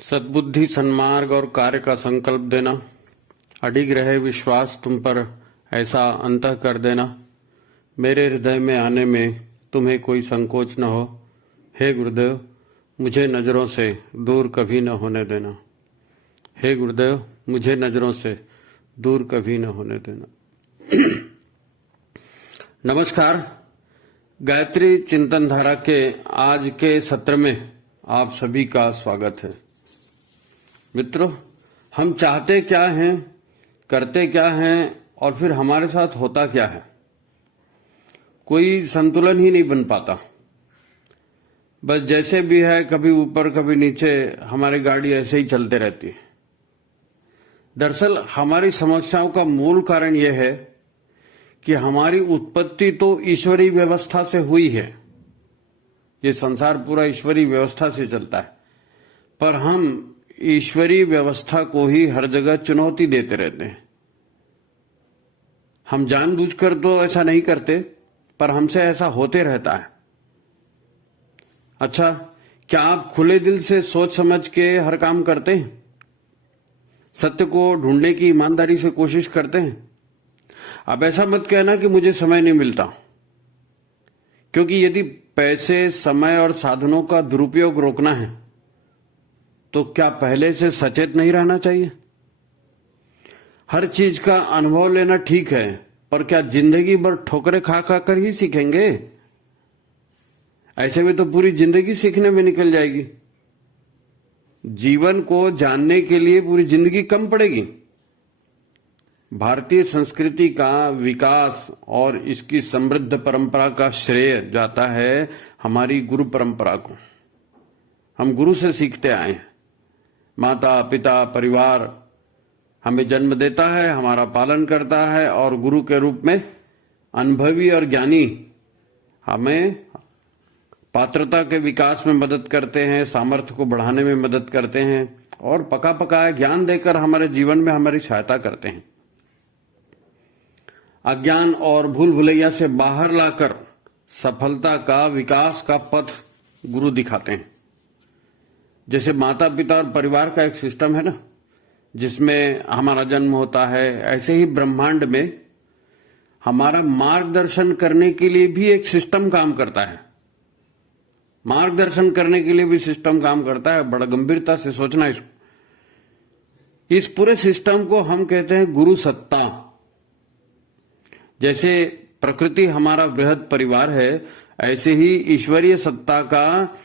सद्बुद्धि, सन्मार्ग और कार्य का संकल्प देना, अडिग रहे विश्वास तुम पर ऐसा अंतः कर देना, मेरे हृदय में आने में तुम्हें कोई संकोच न हो। हे गुरुदेव, मुझे नज़रों से दूर कभी न होने देना। हे गुरुदेव, मुझे नज़रों से दूर कभी न होने देना। नमस्कार। गायत्री चिंतन धारा के आज के सत्र में आप सभी का स्वागत है। मित्रों, हम चाहते क्या हैं, करते क्या हैं और फिर हमारे साथ होता क्या है, कोई संतुलन ही नहीं बन पाता। बस जैसे भी है, कभी ऊपर कभी नीचे, हमारी गाड़ी ऐसे ही चलते रहती है। दरअसल हमारी समस्याओं का मूल कारण यह है कि हमारी उत्पत्ति तो ईश्वरीय व्यवस्था से हुई है। ये संसार पूरा ईश्वरीय व्यवस्था से चलता है, पर हम ईश्वरीय व्यवस्था को ही हर जगह चुनौती देते रहते हैं। हम जानबूझकर तो ऐसा नहीं करते, पर हमसे ऐसा होते रहता है। अच्छा, क्या आप खुले दिल से सोच समझ के हर काम करते हैं? सत्य को ढूंढने की ईमानदारी से कोशिश करते हैं? अब ऐसा मत कहना कि मुझे समय नहीं मिलता, क्योंकि यदि पैसे, समय और साधनों का दुरुपयोग रोकना है तो क्या पहले से सचेत नहीं रहना चाहिए? हर चीज का अनुभव लेना ठीक है, पर क्या जिंदगी भर ठोकरें खा खा कर ही सीखेंगे? ऐसे में तो पूरी जिंदगी सीखने में निकल जाएगी। जीवन को जानने के लिए पूरी जिंदगी कम पड़ेगी। भारतीय संस्कृति का विकास और इसकी समृद्ध परंपरा का श्रेय जाता है हमारी गुरु परंपरा को। हम गुरु से सीखते आए हैं। माता, पिता, परिवार हमें जन्म देता है, हमारा पालन करता है और गुरु के रूप में अनुभवी और ज्ञानी हमें पात्रता के विकास में मदद करते हैं, सामर्थ्य को बढ़ाने में मदद करते हैं और पका पकाया ज्ञान देकर हमारे जीवन में हमारी सहायता करते हैं। अज्ञान और भूल भुलैया से बाहर लाकर सफलता का, विकास का पथ गुरु दिखाते हैं। जैसे माता पिता और परिवार का एक सिस्टम है ना, जिसमें हमारा जन्म होता है, ऐसे ही ब्रह्मांड में हमारा मार्गदर्शन करने के लिए भी एक सिस्टम काम करता है। मार्गदर्शन करने के लिए भी सिस्टम काम करता है। बड़ा गंभीरता से सोचना इसको। इस पूरे सिस्टम को हम कहते हैं गुरु सत्ता। जैसे प्रकृति हमारा बृहद परिवार है, ऐसे ही ईश्वरीय सत्ता का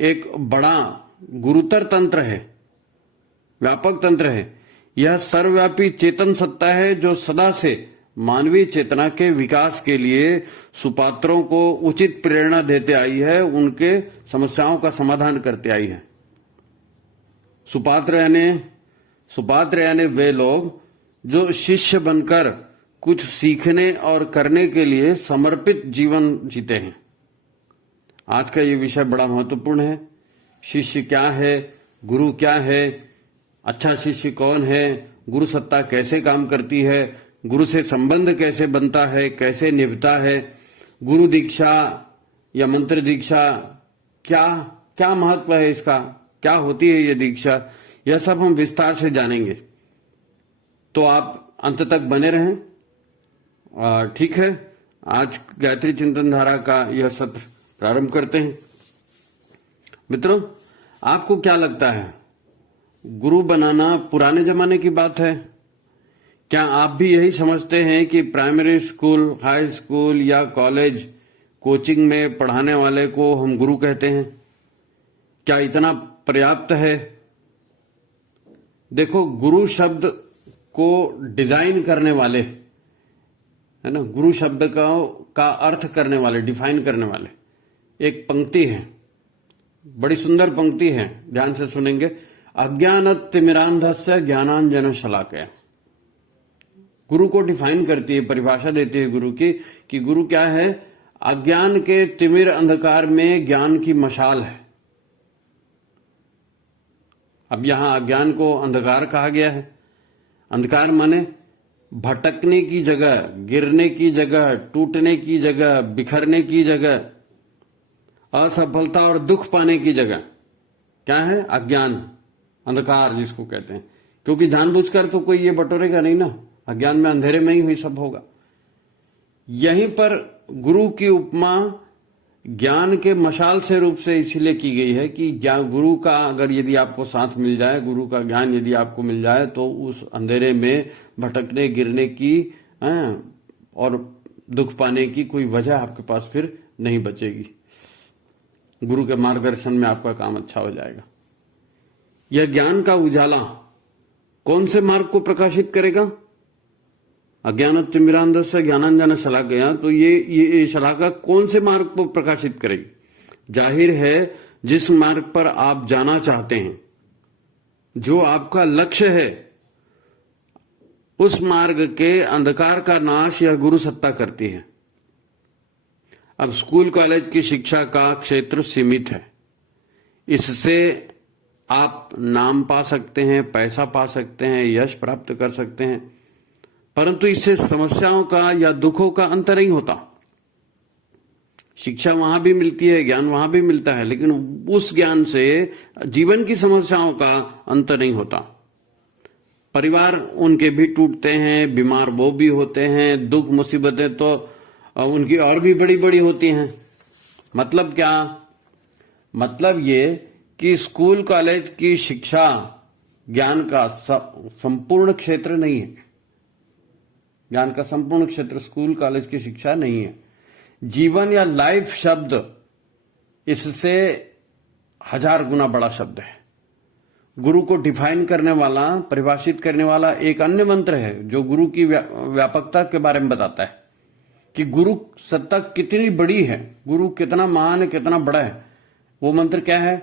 एक बड़ा गुरुतर तंत्र है, व्यापक तंत्र है। यह सर्वव्यापी चेतन सत्ता है जो सदा से मानवीय चेतना के विकास के लिए सुपात्रों को उचित प्रेरणा देते आई है, उनके समस्याओं का समाधान करते आई है। सुपात्र यानी वे लोग जो शिष्य बनकर कुछ सीखने और करने के लिए समर्पित जीवन जीते हैं। आज का ये विषय बड़ा महत्वपूर्ण है। शिष्य क्या है, गुरु क्या है, अच्छा शिष्य कौन है, गुरु सत्ता कैसे काम करती है, गुरु से संबंध कैसे बनता है, कैसे निभता है, गुरु दीक्षा या मंत्र दीक्षा क्या क्या महत्व है इसका, क्या होती है ये दीक्षा, यह सब हम विस्तार से जानेंगे। तो आप अंत तक बने रहें। ठीक है, आज गायत्री चिंतन धारा का यह सत्र प्रारंभ करते हैं। मित्रों, आपको क्या लगता है, गुरु बनाना पुराने जमाने की बात है? क्या आप भी यही समझते हैं कि प्राइमरी स्कूल, हाई स्कूल या कॉलेज, कोचिंग में पढ़ाने वाले को हम गुरु कहते हैं? क्या इतना पर्याप्त है? देखो, गुरु शब्द को डिजाइन करने वाले, है ना, गुरु शब्द का अर्थ करने वाले, डिफाइन करने वाले एक पंक्ति है, बड़ी सुंदर पंक्ति है, ध्यान से सुनेंगे। अज्ञानतिमिरांधस्य ज्ञानांजन शलाकया। गुरु को डिफाइन करती है, परिभाषा देती है गुरु की, कि गुरु क्या है? अज्ञान के तिमिर अंधकार में ज्ञान की मशाल है। अब यहां अज्ञान को अंधकार कहा गया है। अंधकार माने भटकने की जगह, गिरने की जगह, टूटने की जगह, बिखरने की जगह, असफलता और दुख पाने की जगह। क्या है? अज्ञान। अंधकार जिसको कहते हैं, क्योंकि जानबूझकर तो कोई ये बटोरेगा नहीं ना, अज्ञान में अंधेरे में ही सब होगा। यहीं पर गुरु की उपमा ज्ञान के मशाल से रूप से इसलिए की गई है कि गुरु का अगर यदि आपको साथ मिल जाए, गुरु का ज्ञान यदि आपको मिल जाए, तो उस अंधेरे में भटकने गिरने की और दुख पाने की कोई वजह आपके पास फिर नहीं बचेगी। गुरु के मार्गदर्शन में आपका काम अच्छा हो जाएगा। यह ज्ञान का उजाला कौन से मार्ग को प्रकाशित करेगा? अज्ञानतिमिरान्धस्य ज्ञानांजन शलाकया, तो ये शलाका कौन से मार्ग को प्रकाशित करेगी? जाहिर है जिस मार्ग पर आप जाना चाहते हैं, जो आपका लक्ष्य है, उस मार्ग के अंधकार का नाश यह गुरु सत्ता करती है। अब स्कूल कॉलेज की शिक्षा का क्षेत्र सीमित है। इससे आप नाम पा सकते हैं, पैसा पा सकते हैं, यश प्राप्त कर सकते हैं, परंतु इससे समस्याओं का या दुखों का अंत नहीं होता। शिक्षा वहां भी मिलती है, ज्ञान वहां भी मिलता है, लेकिन उस ज्ञान से जीवन की समस्याओं का अंत नहीं होता। परिवार उनके भी टूटते हैं, बीमार वो भी होते हैं, दुख मुसीबतें तो उनकी और भी बड़ी बड़ी होती हैं। मतलब क्या? मतलब ये कि स्कूल कॉलेज की शिक्षा ज्ञान का संपूर्ण क्षेत्र नहीं है। ज्ञान का संपूर्ण क्षेत्र स्कूल कॉलेज की शिक्षा नहीं है। जीवन या लाइफ शब्द इससे 1000 गुना बड़ा शब्द है। गुरु को डिफाइन करने वाला, परिभाषित करने वाला एक अन्य मंत्र है जो गुरु की व्यापकता के बारे में बताता है कि गुरु सत्ता कितनी बड़ी है, गुरु कितना महान है, कितना बड़ा है। वो मंत्र क्या है?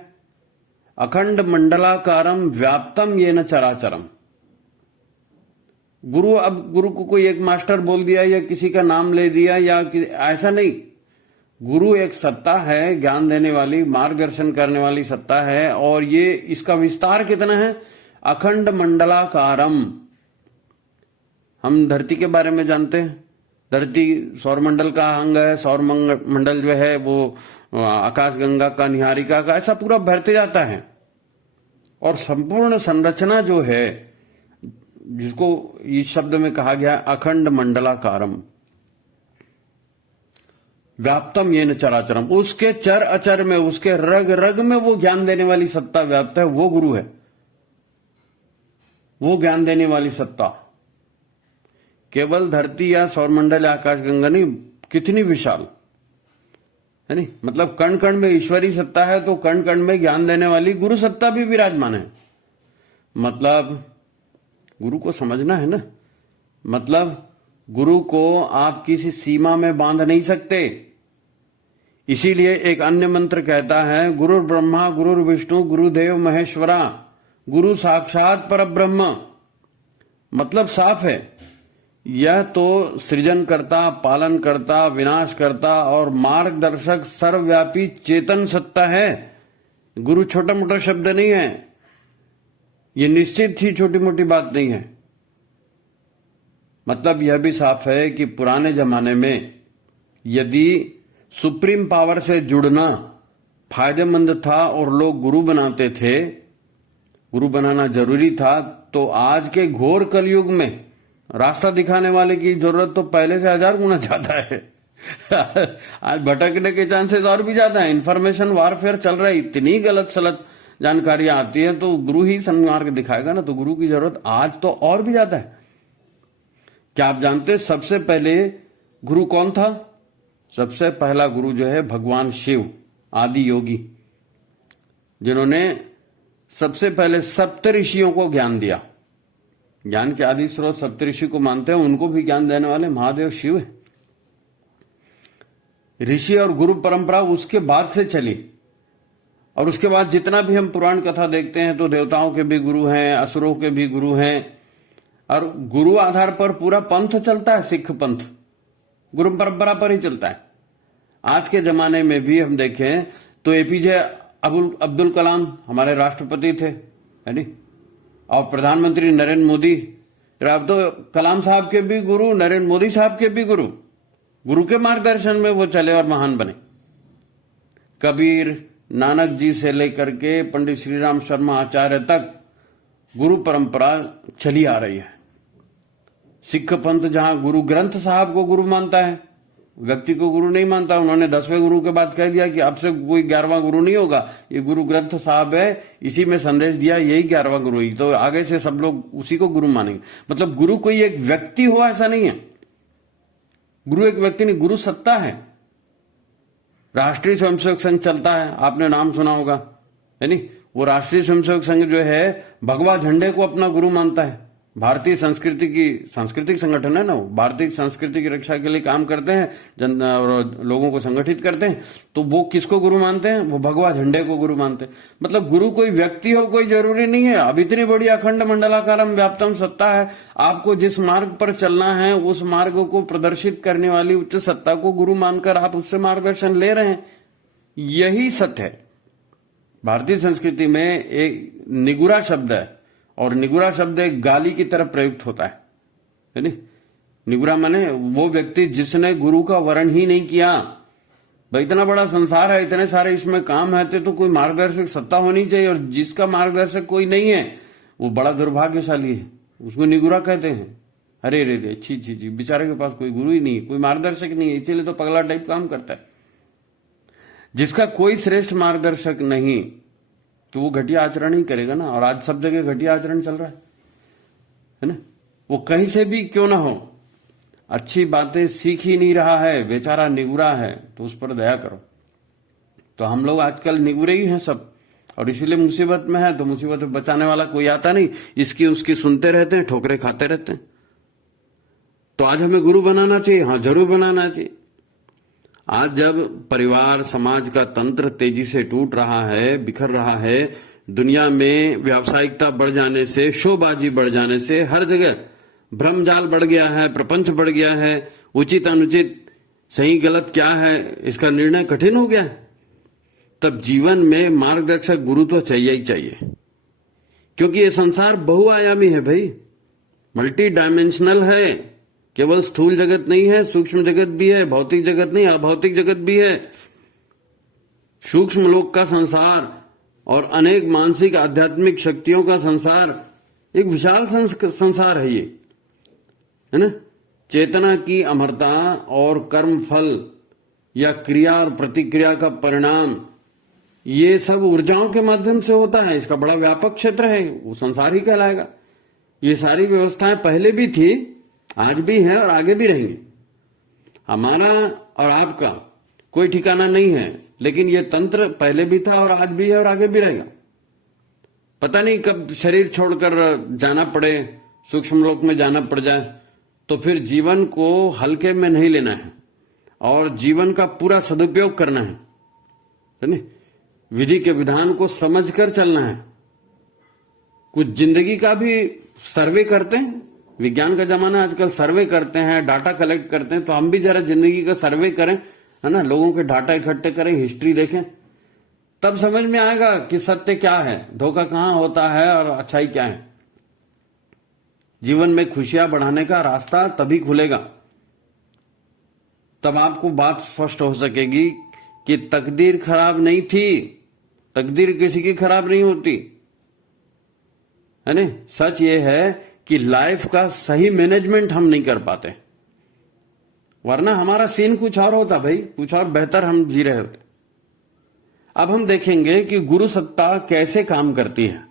अखंड मंडलाकारम व्याप्तम येन चराचरम। गुरु, अब गुरु को कोई एक मास्टर बोल दिया या किसी का नाम ले दिया या ऐसा नहीं। गुरु एक सत्ता है, ज्ञान देने वाली, मार्गदर्शन करने वाली सत्ता है, और ये इसका विस्तार कितना है? अखंड मंडलाकारम। हम धरती के बारे में जानते हैं, धरती सौरमंडल का अंग है, सौर मंडल जो है वो आकाश गंगा का, निहारिका का, ऐसा पूरा भरते जाता है। और संपूर्ण संरचना जो है, जिसको इस शब्द में कहा गया है अखंड मंडलाकारम व्याप्तम येन चराचरम, उसके चर अचर में, उसके रग रग में वो ज्ञान देने वाली सत्ता व्याप्त है, वो गुरु है। वो ज्ञान देने वाली सत्ता केवल धरती या सौरमंडल या आकाश गंगा नहीं, कितनी विशाल है नहीं। मतलब कण कण में ईश्वरी सत्ता है, तो कण कण में ज्ञान देने वाली गुरु सत्ता भी विराजमान है। मतलब गुरु को समझना है ना। मतलब गुरु को आप किसी सीमा में बांध नहीं सकते। इसीलिए एक अन्य मंत्र कहता है, गुरु ब्रह्मा गुरु विष्णु गुरुदेव महेश्वरा, गुरु साक्षात परब्रह्म। मतलब साफ है, यह तो सृजन करता, पालन करता, विनाश करता और मार्गदर्शक सर्वव्यापी चेतन सत्ता है। गुरु छोटा मोटा शब्द नहीं है, ये निश्चित ही छोटी मोटी बात नहीं है। मतलब यह भी साफ है कि पुराने जमाने में यदि सुप्रीम पावर से जुड़ना फायदेमंद था और लोग गुरु बनाते थे, गुरु बनाना जरूरी था, तो आज के घोर कलयुग में रास्ता दिखाने वाले की जरूरत तो पहले से 1000 गुना ज्यादा है। आज भटकने के चांसेस और भी ज्यादा है। इंफॉर्मेशन वारफेयर चल रहा है, इतनी गलत सलत जानकारियां आती है, तो गुरु ही सन्मार्ग दिखाएगा ना। तो गुरु की जरूरत आज तो और भी ज्यादा है। क्या आप जानते हैं सबसे पहले गुरु कौन था? सबसे पहला गुरु जो है भगवान शिव, आदि योगी, जिन्होंने सबसे पहले सप्तऋषियों को ज्ञान दिया। ज्ञान के आदि स्रोत सप्तऋषि को मानते हैं, उनको भी ज्ञान देने वाले महादेव शिव है। ऋषि और गुरु परंपरा उसके बाद से चली, और उसके बाद जितना भी हम पुराण कथा देखते हैं तो देवताओं के भी गुरु हैं, असुरों के भी गुरु हैं, और गुरु आधार पर पूरा पंथ चलता है। सिख पंथ गुरु परंपरा पर ही चलता है। आज के जमाने में भी हम देखें तो एपीजे अब्दुल कलाम हमारे राष्ट्रपति थे, है नहीं, और प्रधानमंत्री नरेंद्र मोदी, अब्दुल कलाम साहब के भी गुरु, नरेंद्र मोदी साहब के भी गुरु, गुरु के मार्गदर्शन में वो चले और महान बने। कबीर, नानक जी से लेकर के पंडित श्रीराम शर्मा आचार्य तक गुरु परंपरा चली आ रही है। सिख पंथ जहां गुरु ग्रंथ साहब को गुरु मानता है, व्यक्ति को गुरु नहीं मानता। उन्होंने 10वें गुरु के बाद कह दिया कि अब से कोई 11वां गुरु नहीं होगा, ये गुरु ग्रंथ साहब है, इसी में संदेश दिया, यही 11वां गुरु ही, तो आगे से सब लोग उसी को गुरु मानेंगे। मतलब गुरु कोई एक व्यक्ति हो ऐसा नहीं है, गुरु एक व्यक्ति नहीं, गुरु सत्ता है। राष्ट्रीय स्वयंसेवक संघ चलता है, आपने नाम सुना होगा, है नहीं? वो राष्ट्रीय स्वयंसेवक संघ जो है भगवा झंडे को अपना गुरु मानता है। भारतीय सांस्कृतिक संगठन है ना, वो भारतीय संस्कृति की रक्षा के लिए काम करते हैं, और लोगों को संगठित करते हैं। तो वो किसको गुरु मानते हैं? वो भगवा झंडे को गुरु मानते हैं। मतलब गुरु कोई व्यक्ति हो, कोई जरूरी नहीं है। अब इतनी बड़ी अखंड मंडलाकारम व्याप्तम सत्ता है, आपको जिस मार्ग पर चलना है उस मार्ग को प्रदर्शित करने वाली उच्च सत्ता को गुरु मानकर आप उससे मार्गदर्शन ले रहे हैं, यही सत्य है। भारतीय संस्कृति में एक निगुरा शब्द है, और निगुरा शब्द एक गाली की तरफ प्रयुक्त होता है नहीं? निगुरा माने वो व्यक्ति जिसने गुरु का वर्ण ही नहीं किया। भाई इतना बड़ा संसार है, इतने सारे इसमें काम है, तो कोई मार्गदर्शक सत्ता होनी चाहिए, और जिसका मार्गदर्शक कोई नहीं है वो बड़ा दुर्भाग्यशाली है, उसको निगुरा कहते हैं। अरे रे रे, छी, बेचारे के पास कोई गुरु ही नहीं है, कोई मार्गदर्शक नहीं है, इसीलिए तो पगला टाइप काम करता है। जिसका कोई श्रेष्ठ मार्गदर्शक नहीं तो वो घटिया आचरण ही करेगा ना, और आज सब जगह घटिया आचरण चल रहा है ना? वो कहीं से भी क्यों ना हो, अच्छी बातें सीख ही नहीं रहा है, बेचारा निगुरा है, तो उस पर दया करो। तो हम लोग आजकल निगुरे ही हैं सब, और इसीलिए मुसीबत में है। तो मुसीबत में बचाने वाला कोई आता नहीं, इसकी उसकी सुनते रहते हैं, ठोकरे खाते रहते हैं। तो आज हमें गुरु बनाना चाहिए, हाँ जरूर बनाना चाहिए। आज जब परिवार समाज का तंत्र तेजी से टूट रहा है, बिखर रहा है, दुनिया में व्यावसायिकता बढ़ जाने से, शोबाजी बढ़ जाने से हर जगह भ्रमजाल बढ़ गया है, प्रपंच बढ़ गया है, उचित अनुचित सही गलत क्या है इसका निर्णय कठिन हो गया है, तब जीवन में मार्गदर्शक गुरु तो चाहिए ही चाहिए। क्योंकि ये संसार बहुआयामी है भाई, मल्टी डायमेंशनल है। केवल स्थूल जगत नहीं है, सूक्ष्म जगत भी है, भौतिक जगत नहीं, अभौतिक जगत भी है। सूक्ष्म लोक का संसार और अनेक मानसिक आध्यात्मिक शक्तियों का संसार एक विशाल संसार है ये, है ना? चेतना की अमरता और कर्म फल या क्रिया और प्रतिक्रिया का परिणाम, ये सब ऊर्जाओं के माध्यम से होता है। इसका बड़ा व्यापक क्षेत्र है, वो संसार ही कहलाएगा। ये सारी व्यवस्थाएं पहले भी थी, आज भी है और आगे भी रहेंगे। हमारा और आपका कोई ठिकाना नहीं है, लेकिन ये तंत्र पहले भी था और आज भी है और आगे भी रहेगा। पता नहीं कब शरीर छोड़कर जाना पड़े, सूक्ष्म लोक में जाना पड़ जाए, तो फिर जीवन को हल्के में नहीं लेना है और जीवन का पूरा सदुपयोग करना है नहीं? विधि के विधान को समझकर चलना है। कुछ जिंदगी का भी सर्वे करते हैं, विज्ञान का जमाना आजकल, सर्वे करते हैं, डाटा कलेक्ट करते हैं, तो हम भी जरा जिंदगी का सर्वे करें, है ना? लोगों के डाटा इकट्ठे करें, हिस्ट्री देखें, तब समझ में आएगा कि सत्य क्या है, धोखा कहां होता है और अच्छाई क्या है। जीवन में खुशियां बढ़ाने का रास्ता तभी खुलेगा, तब आपको बात स्पष्ट हो सकेगी कि तकदीर खराब नहीं थी। तकदीर किसी की खराब नहीं होती, है ना? सच ये है कि लाइफ का सही मैनेजमेंट हम नहीं कर पाते, वरना हमारा सीन कुछ और होता भाई, कुछ और बेहतर हम जी रहे होते। अब हम देखेंगे कि गुरु सत्ता कैसे काम करती है,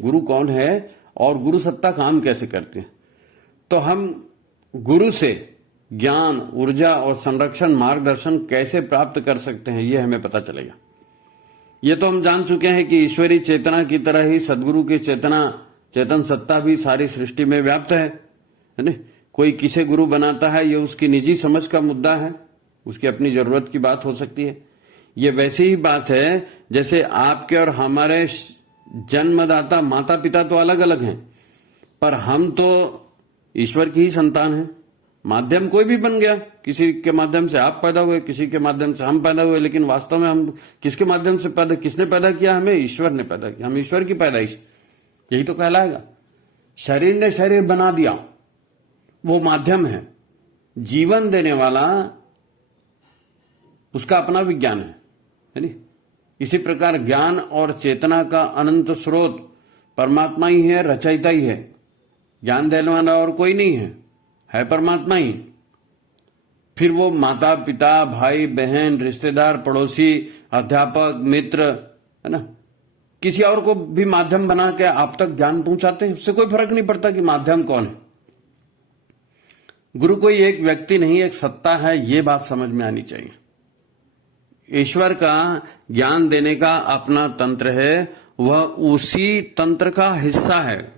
गुरु कौन है और गुरु सत्ता काम कैसे करती है। तो हम गुरु से ज्ञान, ऊर्जा और संरक्षण, मार्गदर्शन कैसे प्राप्त कर सकते हैं, यह हमें पता चलेगा। ये तो हम जान चुके हैं कि ईश्वरी चेतना की तरह ही सदगुरु की चेतन सत्ता भी सारी सृष्टि में व्याप्त है ना? कोई किसे गुरु बनाता है ये उसकी निजी समझ का मुद्दा है, उसकी अपनी जरूरत की बात हो सकती है। ये वैसी ही बात है जैसे आपके और हमारे जन्मदाता माता पिता तो अलग अलग हैं, पर हम तो ईश्वर की ही संतान हैं। माध्यम कोई भी बन गया, किसी के माध्यम से आप पैदा हुए, किसी के माध्यम से हम पैदा हुए, लेकिन वास्तव में हम किसके माध्यम से पैदा, किसने पैदा किया हमें? ईश्वर ने पैदा किया, हम ईश्वर की पैदाइश, यही तो कहलाएगा। शरीर ने शरीर बना दिया, वो माध्यम है। जीवन देने वाला उसका अपना विज्ञान है नहीं? इसी प्रकार ज्ञान और चेतना का अनंत स्रोत परमात्मा ही है, रचयिता ही है, ज्ञान देने वाला और कोई नहीं है परमात्मा ही। फिर वो माता पिता, भाई बहन, रिश्तेदार, पड़ोसी, अध्यापक, मित्र, है ना, किसी और को भी माध्यम बना के आप तक ज्ञान पहुंचाते हैं। उससे कोई फर्क नहीं पड़ता कि माध्यम कौन है। गुरु कोई एक व्यक्ति नहीं, एक सत्ता है, ये बात समझ में आनी चाहिए। ईश्वर का ज्ञान देने का अपना तंत्र है, वह उसी तंत्र का हिस्सा है।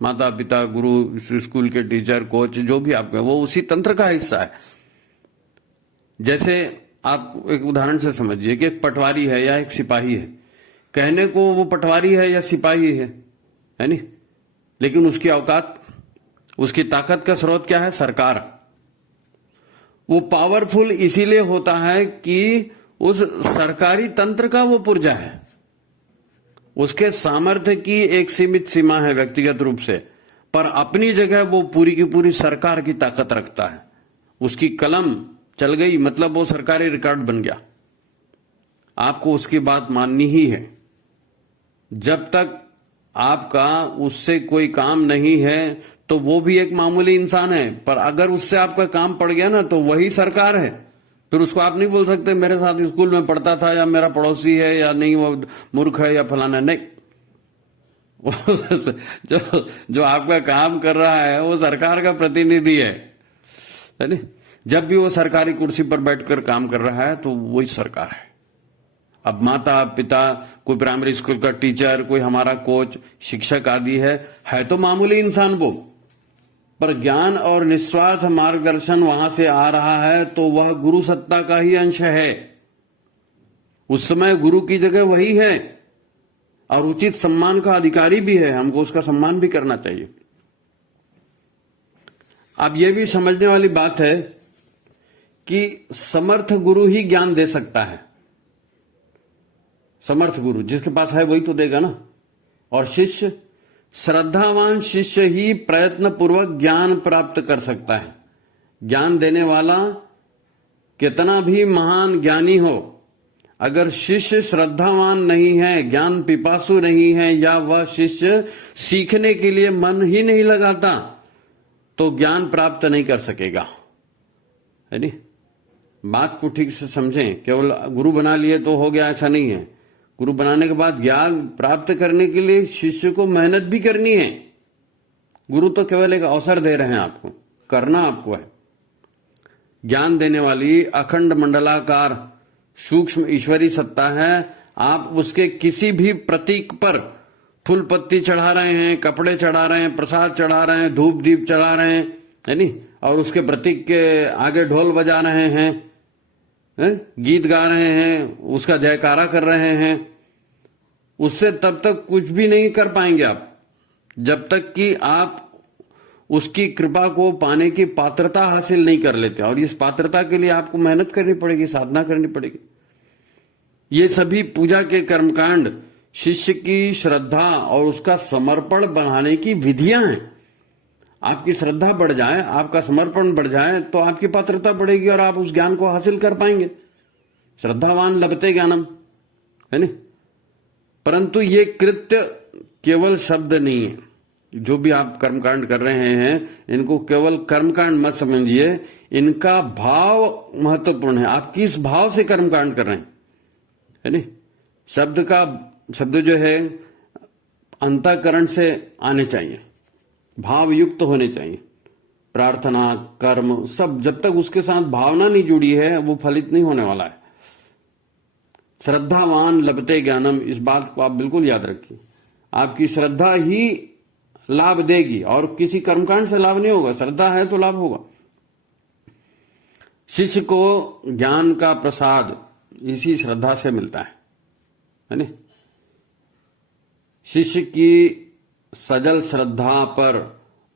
माता पिता, गुरु, स्कूल के टीचर, कोच, जो भी आपके, वो उसी तंत्र का हिस्सा है। जैसे आप एक उदाहरण से समझिए कि एक पटवारी है या एक सिपाही है। कहने को वो पटवारी है या सिपाही है नहीं, लेकिन उसकी औकात, उसकी ताकत का स्रोत क्या है? सरकार। वो पावरफुल इसीलिए होता है कि उस सरकारी तंत्र का वो पुर्जा है। उसके सामर्थ्य की एक सीमित सीमा है व्यक्तिगत रूप से, पर अपनी जगह वो पूरी की पूरी सरकार की ताकत रखता है। उसकी कलम चल गई मतलब वो सरकारी रिकॉर्ड बन गया। आपको उसकी बात माननी ही है। जब तक आपका उससे कोई काम नहीं है तो वो भी एक मामूली इंसान है, पर अगर उससे आपका काम पड़ गया ना तो वही सरकार है। फिर उसको आप नहीं बोल सकते मेरे साथ स्कूल में पढ़ता था, या मेरा पड़ोसी है, या नहीं वो मूर्ख है, या फलाना। नहीं, जो आपका काम कर रहा है वो सरकार का प्रतिनिधि है नहीं? जब भी वो सरकारी कुर्सी पर बैठकर काम कर रहा है तो वही सरकार है। अब माता पिता, कोई प्राइमरी स्कूल का टीचर, कोई हमारा कोच, शिक्षक आदि है तो मामूली इंसान वो, पर ज्ञान और निस्वार्थ मार्गदर्शन वहां से आ रहा है तो वह गुरु सत्ता का ही अंश है। उस समय गुरु की जगह वही है और उचित सम्मान का अधिकारी भी है। हमको उसका सम्मान भी करना चाहिए। अब यह भी समझने वाली बात है कि समर्थ गुरु ही ज्ञान दे सकता है। समर्थ गुरु जिसके पास है वही तो देगा ना। और शिष्य, श्रद्धावान शिष्य ही प्रयत्न पूर्वक ज्ञान प्राप्त कर सकता है। ज्ञान देने वाला कितना भी महान ज्ञानी हो, अगर शिष्य श्रद्धावान नहीं है, ज्ञान पिपासु नहीं है, या वह शिष्य सीखने के लिए मन ही नहीं लगाता, तो ज्ञान प्राप्त नहीं कर सकेगा। है नहीं? बात को ठीक से समझें। केवल गुरु बना लिए तो हो गया, ऐसा नहीं है। गुरु बनाने के बाद ज्ञान प्राप्त करने के लिए शिष्य को मेहनत भी करनी है। गुरु तो केवल एक अवसर दे रहे हैं आपको, करना आपको है। ज्ञान देने वाली अखंड मंडलाकार सूक्ष्म ईश्वरी सत्ता है। आप उसके किसी भी प्रतीक पर फूल पत्ती चढ़ा रहे हैं, कपड़े चढ़ा रहे हैं, प्रसाद चढ़ा रहे हैं, धूप दीप चढ़ा रहे हैं, है नहीं, और उसके प्रतीक के आगे ढोल बजा रहे हैं, गीत गा रहे हैं, उसका जयकारा कर रहे हैं, उससे तब तक कुछ भी नहीं कर पाएंगे आप, जब तक कि आप उसकी कृपा को पाने की पात्रता हासिल नहीं कर लेते। और इस पात्रता के लिए आपको मेहनत करनी पड़ेगी, साधना करनी पड़ेगी। ये सभी पूजा के कर्मकांड शिष्य की श्रद्धा और उसका समर्पण बढ़ाने की विधियां हैं। आपकी श्रद्धा बढ़ जाए, आपका समर्पण बढ़ जाए तो आपकी पात्रता बढ़ेगी और आप उस ज्ञान को हासिल कर पाएंगे। श्रद्धावान लभते ज्ञानम, है नहीं? परंतु ये कृत्य केवल शब्द नहीं है। जो भी आप कर्मकांड कर रहे हैं इनको केवल कर्मकांड मत समझिए, इनका भाव महत्वपूर्ण है। आप किस भाव से कर्मकांड कर रहे हैं, है नहीं? शब्द जो है अंतःकरण से आने चाहिए, भाव युक्त होने चाहिए। प्रार्थना, कर्म सब जब तक उसके साथ भावना नहीं जुड़ी है वो फलित नहीं होने वाला है। श्रद्धावान लभते ज्ञानम, इस बात को आप बिल्कुल याद रखिए। आपकी श्रद्धा ही लाभ देगी और किसी कर्मकांड से लाभ नहीं होगा। श्रद्धा है तो लाभ होगा। शिष्य को ज्ञान का प्रसाद इसी श्रद्धा से मिलता है नहीं? शिष्य की सजल श्रद्धा पर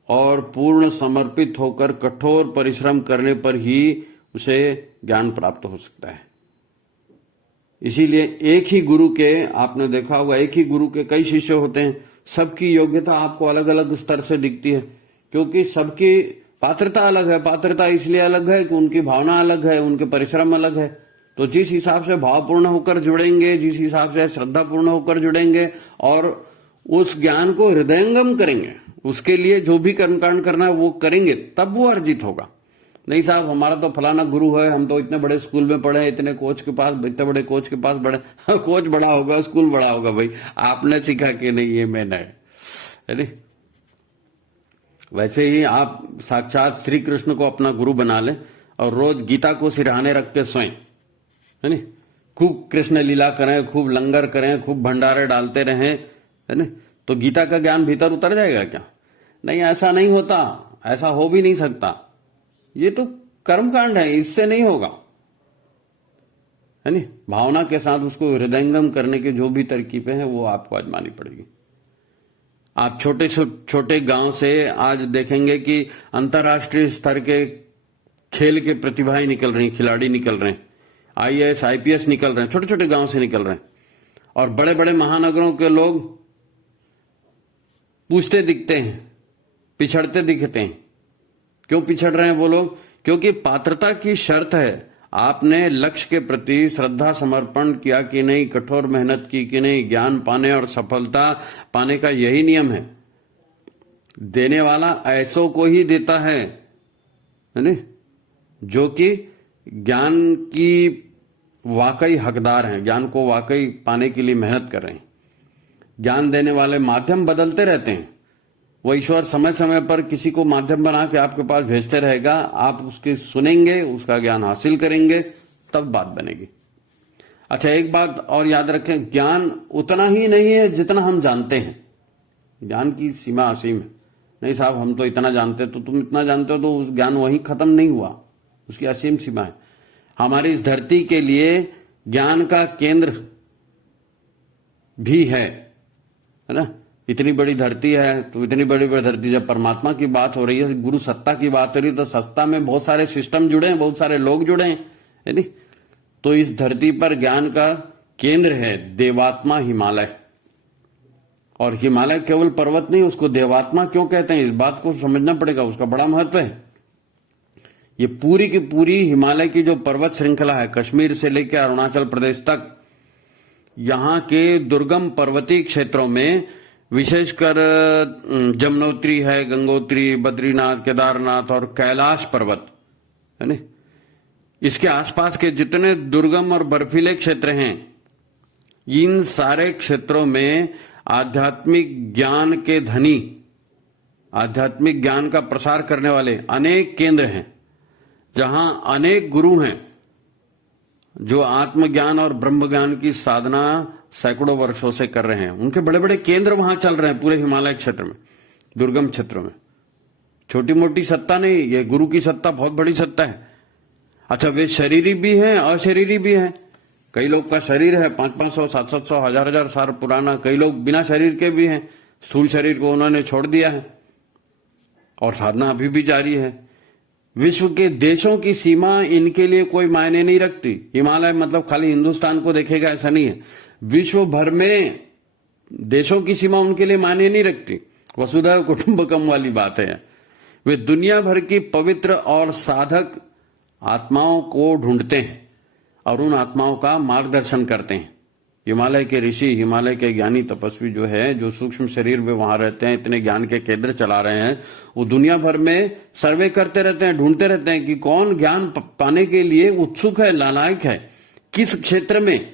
और पूर्ण समर्पित होकर कठोर परिश्रम करने पर ही उसे ज्ञान प्राप्त हो सकता है। इसीलिए एक ही गुरु के, आपने देखा होगा, एक ही गुरु के कई शिष्य होते हैं। सबकी योग्यता आपको अलग अलग स्तर से दिखती है, क्योंकि सबकी पात्रता अलग है। पात्रता इसलिए अलग है कि उनकी भावना अलग है, उनके परिश्रम अलग है। तो जिस हिसाब से भावपूर्ण होकर जुड़ेंगे, जिस हिसाब से श्रद्धापूर्ण होकर जुड़ेंगे और उस ज्ञान को हृदयंगम करेंगे, उसके लिए जो भी कर्मकांड करना है वो करेंगे, तब वो अर्जित होगा। नहीं साहब हमारा तो फलाना गुरु है, हम तो इतने बड़े स्कूल में पढ़े, इतने कोच के पास, इतने बड़े कोच के पास पढ़े। कोच बड़ा होगा, स्कूल बड़ा होगा, भाई आपने सीखा कि नहीं, ये मैंने है नहीं। वैसे ही आप साक्षात श्री कृष्ण को अपना गुरु बना लें और रोज गीता को सिरहाने रख के सोएं, है नहीं। खूब कृष्ण लीला करें, खूब लंगर करें, खूब भंडारे डालते रहें, है ना, तो गीता का ज्ञान भीतर उतर जाएगा क्या? नहीं, ऐसा नहीं होता, ऐसा हो भी नहीं सकता। ये तो कर्मकांड है, इससे नहीं होगा, है नहीं। भावना के साथ उसको हृदयंगम करने की जो भी तरकीबें हैं वो आपको आजमानी पड़ेगी। आप छोटे से छोटे गांव से आज देखेंगे कि अंतर्राष्ट्रीय स्तर के खेल के प्रतिभाएं निकल रही, खिलाड़ी निकल रहे हैं, आईएएस आईपीएस निकल रहे हैं, छोटे छोटे गांव से निकल रहे हैं। और बड़े बड़े महानगरों के लोग पूछते दिखते हैं, पिछड़ते दिखते हैं। क्यों पिछड़ रहे हैं वो लोग? क्योंकि पात्रता की शर्त है, आपने लक्ष्य के प्रति श्रद्धा समर्पण किया कि नहीं, कठोर मेहनत की कि नहीं। ज्ञान पाने और सफलता पाने का यही नियम है। देने वाला ऐसों को ही देता है नहीं, जो कि ज्ञान की वाकई हकदार हैं, ज्ञान को वाकई पाने के लिए मेहनत कर रहे हैं। ज्ञान देने वाले माध्यम बदलते रहते हैं। वो ईश्वर समय समय पर किसी को माध्यम बना के आपके पास भेजते रहेगा, आप उसकी सुनेंगे, उसका ज्ञान हासिल करेंगे, तब बात बनेगी। अच्छा, एक बात और याद रखें, ज्ञान उतना ही नहीं है जितना हम जानते हैं। ज्ञान की सीमा असीम है। नहीं साहब हम तो इतना जानते, तो तुम इतना जानते हो तो उस ज्ञान वहीं खत्म नहीं हुआ, उसकी असीम सीमा है। हमारी इस धरती के लिए ज्ञान का केंद्र भी है ना। इतनी बड़ी धरती है, तो इतनी बड़ी बड़ी धरती, जब परमात्मा की बात हो रही है, गुरु सत्ता की बात हो रही है, तो सत्ता में बहुत सारे सिस्टम जुड़े हैं, बहुत सारे लोग जुड़े हैं, है नहीं। तो इस धरती पर ज्ञान का केंद्र है देवात्मा हिमालय। और हिमालय केवल पर्वत नहीं, उसको देवात्मा क्यों कहते हैं, इस बात को समझना पड़ेगा, उसका बड़ा महत्व है। ये पूरी की पूरी हिमालय की जो पर्वत श्रृंखला है, कश्मीर से लेकर अरुणाचल प्रदेश तक, यहाँ के दुर्गम पर्वतीय क्षेत्रों में, विशेषकर जमुनोत्री है, गंगोत्री, बद्रीनाथ, केदारनाथ और कैलाश पर्वत, है ना, इसके आसपास के जितने दुर्गम और बर्फीले क्षेत्र हैं, इन सारे क्षेत्रों में आध्यात्मिक ज्ञान के धनी, आध्यात्मिक ज्ञान का प्रसार करने वाले अनेक केंद्र हैं, जहां अनेक गुरु हैं जो आत्मज्ञान और ब्रह्म ज्ञान की साधना सैकड़ों वर्षों से कर रहे हैं। उनके बड़े बड़े केंद्र वहां चल रहे हैं पूरे हिमालय क्षेत्र में, दुर्गम क्षेत्रों में। छोटी मोटी सत्ता नहीं, ये गुरु की सत्ता बहुत बड़ी सत्ता है। अच्छा, वे शरीरी भी हैं, अशरीरी भी हैं। कई लोग का शरीर है 500-500, 700-700, 1000-1000 साल पुराना। कई लोग बिना शरीर के भी हैं, स्थूल शरीर को उन्होंने छोड़ दिया है और साधना अभी भी जारी है। विश्व के देशों की सीमा इनके लिए कोई मायने नहीं रखती। हिमालय मतलब खाली हिंदुस्तान को देखेगा ऐसा नहीं है, विश्व भर में देशों की सीमा उनके लिए मायने नहीं रखती। वसुधैव कुटुंबकम वाली बात है। वे दुनिया भर की पवित्र और साधक आत्माओं को ढूंढते हैं और उन आत्माओं का मार्गदर्शन करते हैं। हिमालय के ऋषि, हिमालय के ज्ञानी तपस्वी जो है, जो सूक्ष्म शरीर में वहां रहते हैं, इतने ज्ञान के केंद्र चला रहे हैं, वो दुनिया भर में सर्वे करते रहते हैं, ढूंढते रहते हैं कि कौन ज्ञान पाने के लिए उत्सुक है, लालायक है, किस क्षेत्र में।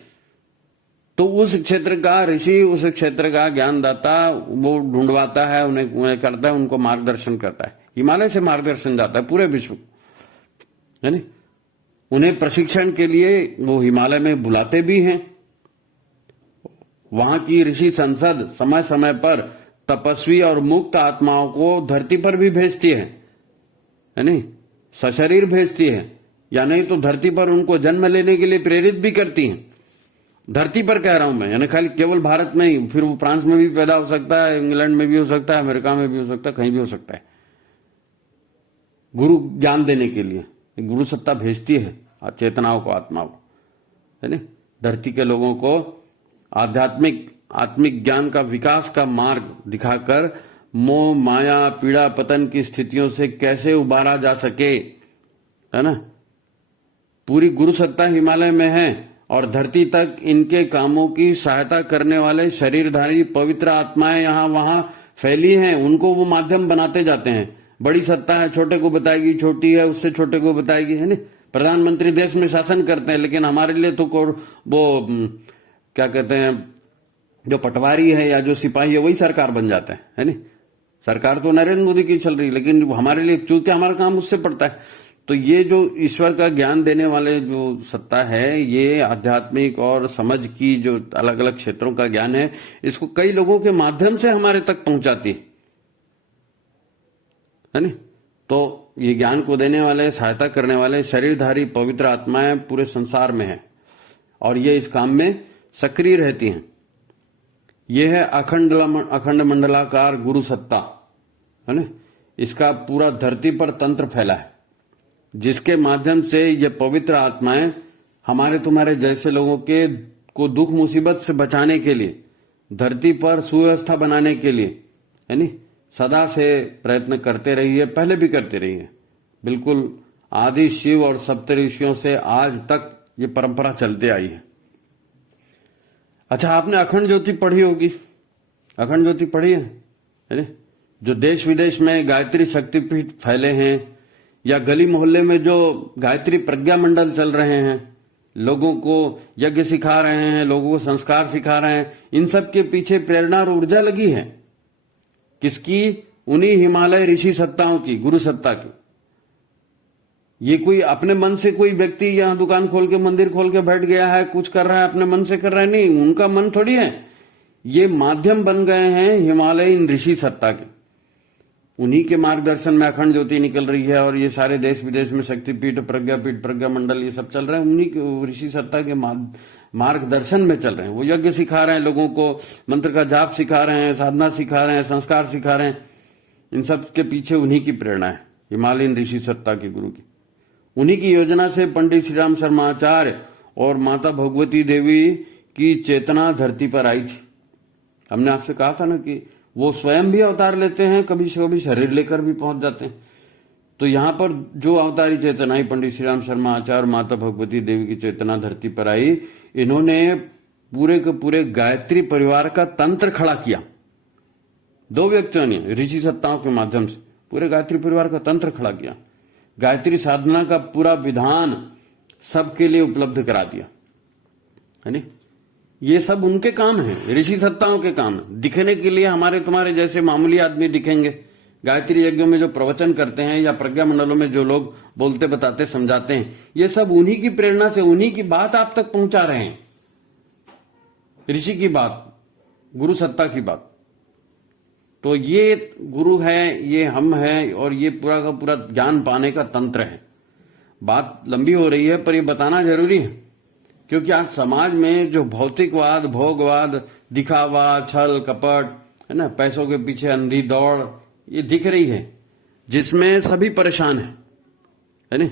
तो उस क्षेत्र का ऋषि, उस क्षेत्र का ज्ञानदाता वो ढूंढवाता है, उन्हें करता है, उनको मार्गदर्शन करता है। हिमालय से मार्गदर्शन जाता है पूरे विश्व, है ना। उन्हें प्रशिक्षण के लिए वो हिमालय में बुलाते भी हैं। वहां की ऋषि संसद समय समय पर तपस्वी और मुक्त आत्माओं को धरती पर भी भेजती है नहीं, सशरीर भेजती है, या नहीं तो धरती पर उनको जन्म लेने के लिए प्रेरित भी करती हैं। धरती पर कह रहा हूं मैं, यानी खाली केवल भारत में ही, फिर वो फ्रांस में भी पैदा हो सकता है, इंग्लैंड में भी हो सकता है, अमेरिका में भी हो सकता है, कहीं भी हो सकता है। गुरु ज्ञान देने के लिए गुरु सत्ता भेजती है चेतनाओं को, आत्माओं को, है ना। धरती के लोगों को आत्मिक ज्ञान का विकास का मार्ग दिखाकर मोह माया पीड़ा पतन की स्थितियों से कैसे उबारा जा सके, है ना। पूरी गुरु सत्ता हिमालय में है और धरती तक इनके कामों की सहायता करने वाले शरीरधारी पवित्र आत्माएं यहाँ वहां फैली हैं, उनको वो माध्यम बनाते जाते हैं। बड़ी सत्ता है, छोटे को बताएगी, छोटी है उससे छोटे को बताएगी, है ना। प्रधानमंत्री देश में शासन करते हैं, लेकिन हमारे लिए तो वो क्या कहते हैं, जो पटवारी है या जो सिपाही है वही सरकार बन जाता है ना। सरकार तो नरेंद्र मोदी की चल रही है, लेकिन हमारे लिए चूंकि हमारा काम उससे पड़ता है। तो ये जो ईश्वर का ज्ञान देने वाले जो सत्ता है, ये आध्यात्मिक और समझ की जो अलग अलग क्षेत्रों का ज्ञान है, इसको कई लोगों के माध्यम से हमारे तक पहुंचाती है ना। तो ये ज्ञान को देने वाले, सहायता करने वाले शरीरधारी पवित्र आत्माएं पूरे संसार में है और ये इस काम में सक्रिय रहती हैं। ये है अखंड मंडलाकार गुरु सत्ता, है ना। इसका पूरा धरती पर तंत्र फैला है, जिसके माध्यम से ये पवित्र आत्माएं हमारे तुम्हारे जैसे लोगों के को दुख मुसीबत से बचाने के लिए, धरती पर सुव्यवस्था बनाने के लिए, है नी, सदा से प्रयत्न करते रही है, पहले भी करते रही है। बिल्कुल आदि शिव और सप्तऋषियों से आज तक ये परंपरा चलते आई है। अच्छा, आपने अखंड ज्योति पढ़ी होगी, अखंड ज्योति पढ़ी है ना। जो देश विदेश में गायत्री शक्तिपीठ फैले हैं, या गली मोहल्ले में जो गायत्री प्रज्ञा मंडल चल रहे हैं, लोगों को यज्ञ सिखा रहे हैं, लोगों को संस्कार सिखा रहे हैं, इन सब के पीछे प्रेरणा और ऊर्जा लगी है किसकी? उन्हीं हिमालय ऋषि सत्ताओं की, गुरु सत्ता की। ये कोई अपने मन से कोई व्यक्ति यहां दुकान खोल के, मंदिर खोल के बैठ गया है, कुछ कर रहा है, अपने मन से कर रहा है, नहीं, उनका मन थोड़ी है। ये माध्यम बन गए हैं हिमालयन ऋषि सत्ता के। उन्हीं के मार्गदर्शन में अखंड ज्योति निकल रही है और ये सारे देश विदेश में शक्तिपीठ, प्रज्ञापीठ, प्रज्ञा मंडल ये सब चल रहे हैं, उन्हीं के ऋषि सत्ता के मार्गदर्शन में चल रहे हैं। वो यज्ञ सिखा रहे हैं लोगों को, मंत्र का जाप सिखा रहे हैं, साधना सिखा रहे हैं, संस्कार सिखा रहे हैं। इन सब के पीछे उन्हीं की प्रेरणा है, हिमालयन ऋषि सत्ता की, गुरु की। उन्हीं की योजना से पंडित श्री राम शर्मा आचार्य और माता भगवती देवी की चेतना धरती पर आई थी। हमने आपसे कहा था ना कि वो स्वयं भी अवतार लेते हैं, कभी से कभी शरीर लेकर भी पहुंच जाते हैं। तो यहां पर जो अवतारी चेतना आई, पंडित श्री राम शर्मा आचार्य और माता भगवती देवी की चेतना धरती पर आई, इन्होंने पूरे के पूरे गायत्री परिवार का तंत्र खड़ा किया। दो व्यक्तियों ने ऋषि सत्ताओं के माध्यम से पूरे गायत्री परिवार का तंत्र खड़ा किया। गायत्री साधना का पूरा विधान सबके लिए उपलब्ध करा दिया, है नहीं। ये सब उनके काम है, ऋषि सत्ताओं के काम है। दिखने के लिए हमारे तुम्हारे जैसे मामूली आदमी दिखेंगे। गायत्री यज्ञों में जो प्रवचन करते हैं या प्रज्ञा मंडलों में जो लोग बोलते, बताते, समझाते हैं, ये सब उन्हीं की प्रेरणा से, उन्हीं की बात आप तक पहुंचा रहे हैं। ऋषि की बात, गुरु सत्ता की बात। तो ये गुरु है, ये हम है, और ये पूरा का पूरा ज्ञान पाने का तंत्र है। बात लंबी हो रही है पर ये बताना जरूरी है, क्योंकि आज समाज में जो भौतिकवाद, भोगवाद, दिखावा, छल कपट, है ना, पैसों के पीछे अंधी दौड़, ये दिख रही है, जिसमें सभी परेशान है ना।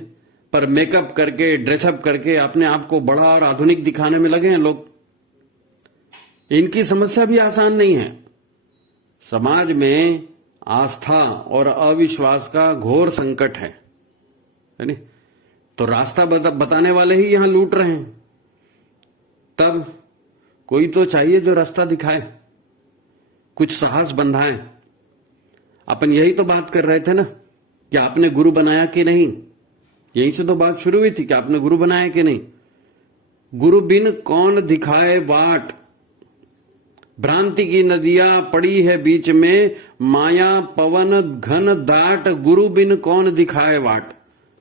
पर मेकअप करके, ड्रेसअप करके अपने आप को बड़ा और आधुनिक दिखाने में लगे हैं लोग। इनकी समस्या भी आसान नहीं है। समाज में आस्था और अविश्वास का घोर संकट है नहीं। तो रास्ता बताने वाले ही यहां लूट रहे हैं। तब कोई तो चाहिए जो रास्ता दिखाए, कुछ साहस बंधाए। अपन यही तो बात कर रहे थे ना कि आपने गुरु बनाया कि नहीं। यहीं से तो बात शुरू हुई थी कि आपने गुरु बनाया कि नहीं। गुरु बिन कौन दिखाए बाट, भ्रांति की नदियां पड़ी है बीच में, माया पवन घन दाट, गुरु बिन कौन दिखाए वाट।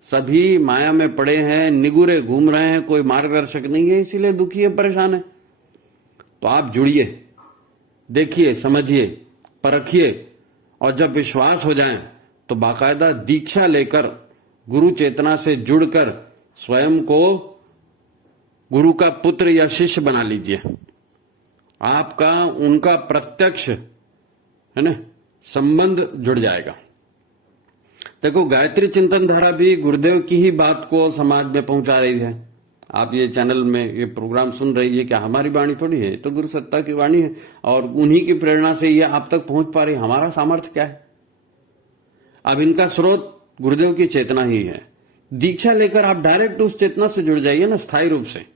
सभी माया में पड़े हैं, निगुरे घूम रहे हैं, कोई मार्गदर्शक नहीं है, इसीलिए दुखी है, परेशान है। तो आप जुड़िए, देखिए, समझिए, परखिए, और जब विश्वास हो जाए तो बाकायदा दीक्षा लेकर, गुरु चेतना से जुड़कर स्वयं को गुरु का पुत्र या शिष्य बना लीजिए। आपका उनका प्रत्यक्ष, है ना, संबंध जुड़ जाएगा। देखो, गायत्री चिंतन धारा भी गुरुदेव की ही बात को समाज में पहुंचा रही है। आप ये चैनल में ये प्रोग्राम सुन रही है, क्या हमारी वाणी थोड़ी है, तो गुरु सत्ता की वाणी है, और उन्हीं की प्रेरणा से ये आप तक पहुंच पा रही है। हमारा सामर्थ्य क्या है? अब इनका स्रोत गुरुदेव की चेतना ही है। दीक्षा लेकर आप डायरेक्ट उस चेतना से जुड़ जाइए ना, स्थायी रूप से।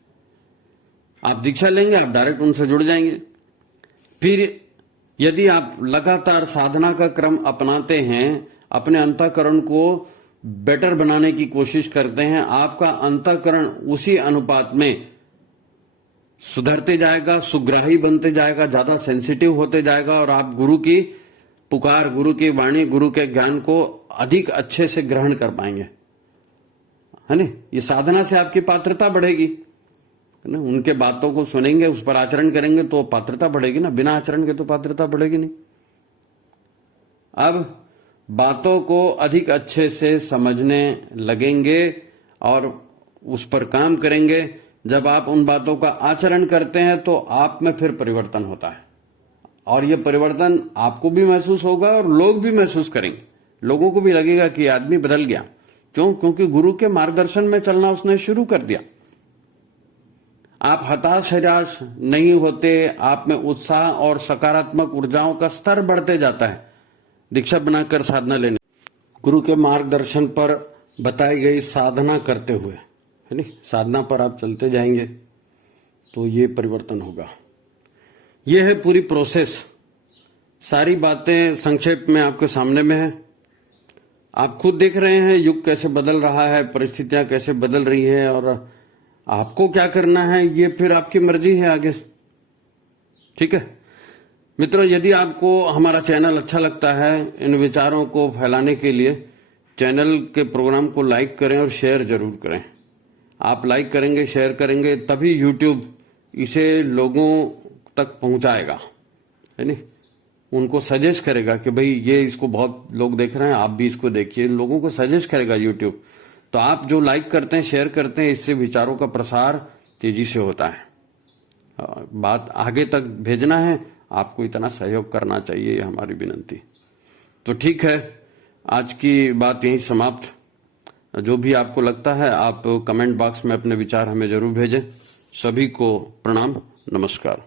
आप दीक्षा लेंगे, आप डायरेक्ट उनसे जुड़ जाएंगे। फिर यदि आप लगातार साधना का क्रम अपनाते हैं, अपने अंतःकरण को बेटर बनाने की कोशिश करते हैं, आपका अंतःकरण उसी अनुपात में सुधरते जाएगा, सुग्राही बनते जाएगा, ज्यादा सेंसिटिव होते जाएगा और आप गुरु की पुकार, गुरु की वाणी, गुरु के ज्ञान को अधिक अच्छे से ग्रहण कर पाएंगे, है ना। ये साधना से आपकी पात्रता बढ़ेगी, है ना। उनके बातों को सुनेंगे, उस पर आचरण करेंगे तो पात्रता बढ़ेगी ना, बिना आचरण के तो पात्रता बढ़ेगी नहीं। अब बातों को अधिक अच्छे से समझने लगेंगे और उस पर काम करेंगे। जब आप उन बातों का आचरण करते हैं तो आप में फिर परिवर्तन होता है और ये परिवर्तन आपको भी महसूस होगा और लोग भी महसूस करेंगे। लोगों को भी लगेगा कि आदमी बदल गया। क्यों? क्योंकि गुरु के मार्गदर्शन में चलना उसने शुरू कर दिया। आप हताश निराश नहीं होते, आप में उत्साह और सकारात्मक ऊर्जाओं का स्तर बढ़ते जाता है दीक्षा बनाकर साधना लेने, गुरु के मार्गदर्शन पर बताई गई साधना करते हुए, है नहीं। साधना पर आप चलते जाएंगे तो ये परिवर्तन होगा। ये है पूरी प्रोसेस। सारी बातें संक्षेप में आपके सामने में है। आप खुद देख रहे हैं युग कैसे बदल रहा है, परिस्थितियां कैसे बदल रही है और आपको क्या करना है ये फिर आपकी मर्जी है आगे। ठीक है मित्रों, यदि आपको हमारा चैनल अच्छा लगता है, इन विचारों को फैलाने के लिए चैनल के प्रोग्राम को लाइक करें और शेयर जरूर करें। आप लाइक करेंगे, शेयर करेंगे तभी यूट्यूब इसे लोगों तक पहुंचाएगा, है नहीं। उनको सजेस्ट करेगा कि भाई ये इसको बहुत लोग देख रहे हैं, आप भी इसको देखिए, लोगों को सजेस्ट करेगा यूट्यूब। तो आप जो लाइक करते हैं, शेयर करते हैं, इससे विचारों का प्रसार तेजी से होता है। बात आगे तक भेजना है, आपको इतना सहयोग करना चाहिए, ये हमारी विनंती। तो ठीक है, आज की बात यहीं समाप्त। जो भी आपको लगता है आप कमेंट बॉक्स में अपने विचार हमें जरूर भेजें। सभी को प्रणाम, नमस्कार।